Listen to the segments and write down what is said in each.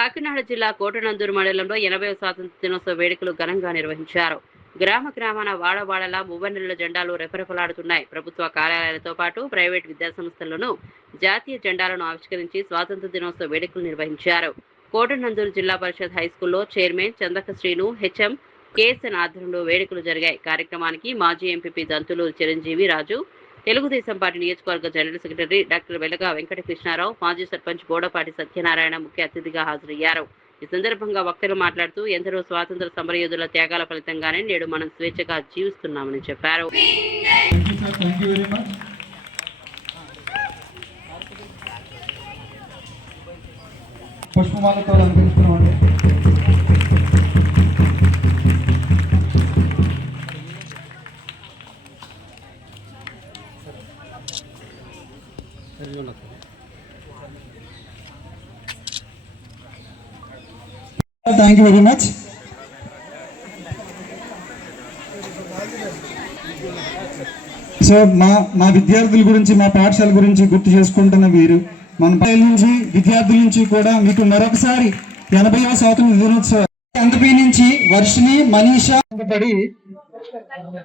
కాకినాడ జిల్లా కోటనందూరు మండలంలో 80వ స్వాతంత్ర్య దినోత్సవ వేడుకలు ఘనంగా నిర్వహించారు. గ్రామాన వాడవాడలా మువ్వన్నెల జెండాలు రెపరెపలాడుతున్నాయి. ప్రభుత్వ కార్యాలయాలతో పాటు ప్రైవేట్ విద్యాసంస్థల్లోనూ జాతీయ జెండాలను ఆవిష్కరించి స్వాతంత్ర్య దినోత్సవ వేడుకలు నిర్వహించారు. కోటనందూరు జిల్లా పరిషత్ హైస్కూల్లో chairman Chandaka Srinu, HM KSN ఆధ్వర్యంలో వేడుకలు జరిగాయి. కార్యక్రమానికి మాజీ ఎంపీపీ దంతులూరు చిరంజీవి రాజు, తెలుగుదేశం పార్టీ నియోజకవర్గ general secretary doctor Velaga Venkatakrishnarao, మాజీ సర్పంచ్ బోడపాటి సత్యనారాయణ ముఖ్య అతిథిగా హాజరయ్యారు. ఈ సందర్భంగా వక్తలు మాట్లాడుతూ ఎందరో స్వాతంత్ర సమరయోధుల త్యాగాల ఫలితంగానే నేడు మనం స్వేచ్ఛగా జీవిస్తున్నామని చెప్పారు. Thank you very much. So మా విద్యార్థుల గురించి, మా పాఠశాల గురించి గుర్తు చేసుకుంటున్న వీరు మన పైల నుంచి విద్యార్థుల నుంచి కూడా మీకు మరొకసారి 80వ స్వాతంత్ర దినోత్సవ ఎంతపై నుంచి వర్షిని, మనీషా పడి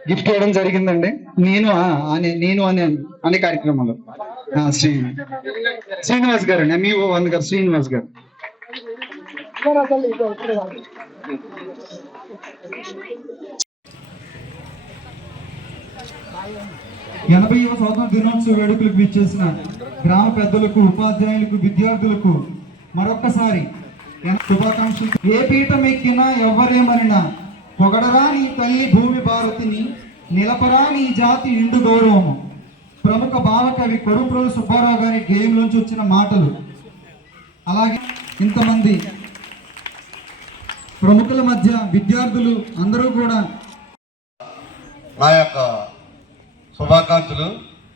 గిఫ్ట్ ఇవ్వడం జరిగిందండి. నేను అనే కార్యక్రమంలో శ్రీనివాస్ గారు, ఎంఈఓ 1 గారు శ్రీనివాస్ గారు. 80వ స్వాతంత్ర దినోత్సవ వేడుకలకు విచ్చేసిన గ్రామ పెద్దలకు, ఉపాధ్యాయులకు, విద్యార్థులకు మరొక్కసారి శుభాకాంక్షలు. ఏ పీఠం ఎక్కినా ఎవ్వరేమనినా పొగడరా నీ తల్లి భూమి భారతిని, నిలపరా నీ జాతి నిండు గౌరవము. ప్రముఖ భావకవి కొడుప్రోలు సుబ్బారావు గారి గేయంలోంచి వచ్చిన మాటలు. అలాగే ఇంతమంది ప్రముఖుల మధ్య విద్యార్థులు అందరూ కూడా నా యొక్క శుభాకాంక్షలు.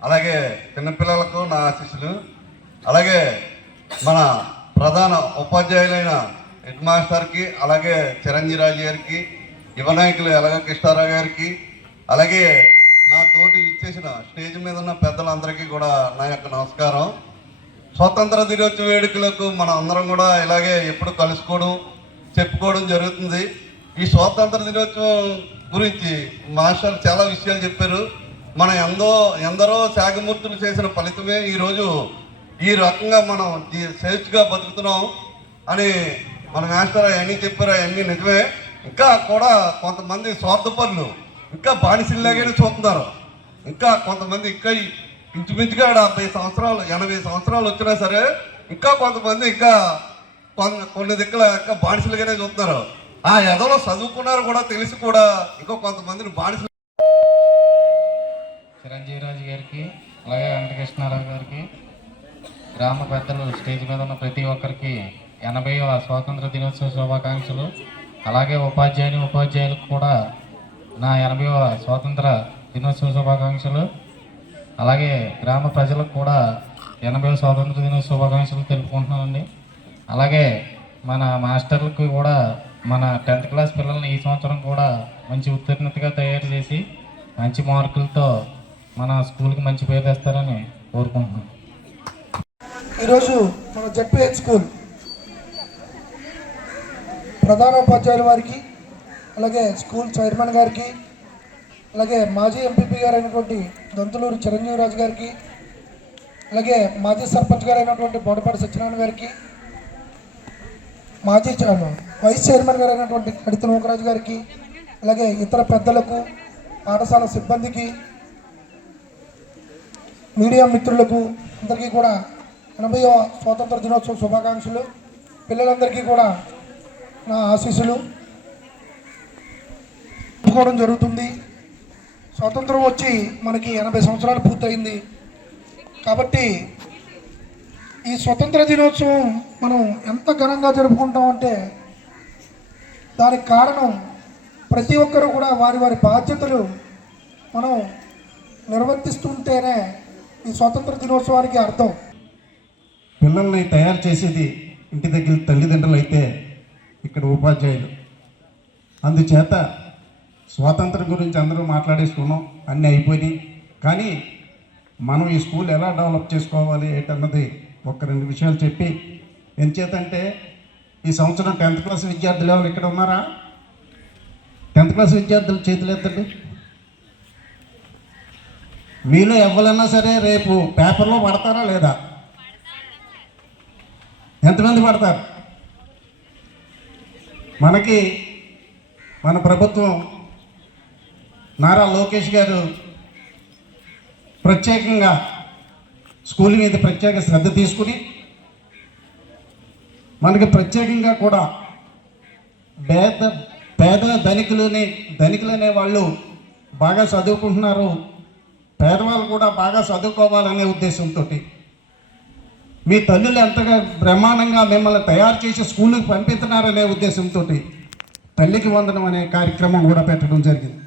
అలాగే చిన్నపిల్లలకు నా ఆశీస్సులు. అలాగే మన ప్రధాన ఉపాధ్యాయులైన హెడ్ మాస్టర్కి, అలాగే చిరంజీవి రాజు గారికి, యువ నాయకులు ఎలగ కృష్ణారావు గారికి, అలాగే నా తోటి ఇచ్చేసిన స్టేజ్ మీద ఉన్న పెద్దలందరికీ కూడా నా యొక్క నమస్కారం. స్వాతంత్ర దినోత్సవ వేడుకలకు మనం అందరం కూడా ఇలాగే ఎప్పుడు కలుసుకోవడం, చెప్పుకోవడం జరుగుతుంది. ఈ స్వాతంత్ర దినోత్సవం గురించి మాస్టర్ చాలా విషయాలు చెప్పారు. మనం ఎందరో త్యాగమూర్తులు చేసిన ఫలితమే ఈరోజు ఈ రకంగా మనం స్వేచ్ఛగా బతుకుతున్నాం అని మన మాస్టర్ అవన్నీ చెప్పారు. అవన్నీ నిజమే. ఇంకా కూడా కొంతమంది స్వార్థపరులు ఇంకా బానిసల్లాగానే చూస్తున్నారు. ఇంకా కొంతమంది ఇంకా ఇంచుమించుగా 70 సంవత్సరాలు 80 సంవత్సరాలు వచ్చినా సరే ఇంకా కొంతమంది ఇంకా కొన్ని దిక్కుల ఇంకా బానిసలుగానే చూస్తున్నారు. ఆ ఎదలో చదువుకున్నారు కూడా తెలిసి కూడా ఇంకో కొంతమందిని బానిసలు. చిరంజీవి రాజు గారికి, అలాగే వెంకటకృష్ణారావు గారికి, గ్రామ పెద్దలు, స్టేజ్ మీద ఉన్న ప్రతి ఒక్కరికి 80వ స్వాతంత్ర దినోత్సవ శుభాకాంక్షలు. అలాగే ఉపాధ్యాయులకు కూడా నా 80వ స్వాతంత్ర దినోత్సవ శుభాకాంక్షలు. అలాగే గ్రామ ప్రజలకు కూడా 80వ స్వాతంత్ర దినోత్సవ శుభాకాంక్షలు తెలుపుకుంటున్నానండి. అలాగే మన మాస్టర్లకు కూడా మన 10th క్లాస్ పిల్లల్ని ఈ సంవత్సరం కూడా మంచి ఉత్తీర్ణతగా తయారు చేసి మంచి మార్కులతో మన స్కూల్కి మంచి పేరు తెస్తారని కోరుకుంటున్నాం. ఈరోజు మన జెడ్పీహెచ్ స్కూల్ ప్రధానోపాధ్యాయుల వారికి, అలాగే స్కూల్ చైర్మన్ గారికి, అలాగే మాజీ ఎంపీపీ గారు అయినటువంటి దంతులూరు చిరంజీవి రాజు గారికి, అలాగే మాజీ సర్పంచ్ గారు అయినటువంటి బోడపాటి సత్యనారాయణ గారికి, మాజీ వైస్ చైర్మన్ గారు అయినటువంటి కడిత నూకరాజు గారికి, అలాగే ఇతర పెద్దలకు, పాఠశాల సిబ్బందికి, మీడియా మిత్రులకు అందరికీ కూడా 80వ స్వాతంత్ర దినోత్సవ శుభాకాంక్షలు. పిల్లలందరికీ కూడా నా ఆశీస్సులు చెప్పుకోవడం జరుగుతుంది. స్వాతంత్రం వచ్చి మనకి 80 సంవత్సరాలు పూర్తయింది. కాబట్టి ఈ స్వతంత్ర దినోత్సవం మనం ఎంత ఘనంగా జరుపుకుంటామంటే దానికి కారణం ప్రతి ఒక్కరూ కూడా వారి వారి బాధ్యతలు మనం నిర్వర్తిస్తుంటేనే ఈ స్వాతంత్ర దినోత్సవానికి అర్థం. పిల్లల్ని తయారు చేసేది ఇంటి దగ్గర తల్లిదండ్రులు అయితే ఇక్కడ ఉపాధ్యాయులు. అందుచేత స్వాతంత్రం గురించి అందరూ మాట్లాడేసుకున్నాం, అన్నీ అయిపోయినాయి. కానీ మనం ఈ స్కూల్ ఎలా డెవలప్ చేసుకోవాలి ఏంటన్నది 1-2 విషయాలు చెప్పి, ఎంచేతంటే ఈ సంవత్సరం 10th క్లాస్ విద్యార్థులు ఎవరు ఇక్కడ ఉన్నారా? 10th క్లాస్ విద్యార్థులు చేతులు ఎత్తండి. మీలో ఎవరైనా సరే రేపు పేపర్లో పడతారా లేదా? ఎంతమంది పడతారు? మనకి మన ప్రభుత్వం నారా లోకేష్ గారు ప్రత్యేకంగా స్కూల్ మీద ప్రత్యేక శ్రద్ధ తీసుకుని మనకి ప్రత్యేకంగా కూడా పేద ధనికులనే వాళ్ళు బాగా చదువుకుంటున్నారు, పేదవాళ్ళు కూడా బాగా చదువుకోవాలనే ఉద్దేశంతో మీ తల్లులు ఎంతగా బ్రహ్మాండంగా మిమ్మల్ని తయారు చేసి స్కూల్కి పంపిస్తున్నారనే ఉద్దేశంతో తల్లికి వందనం అనే కార్యక్రమం కూడా పెట్టడం జరిగింది.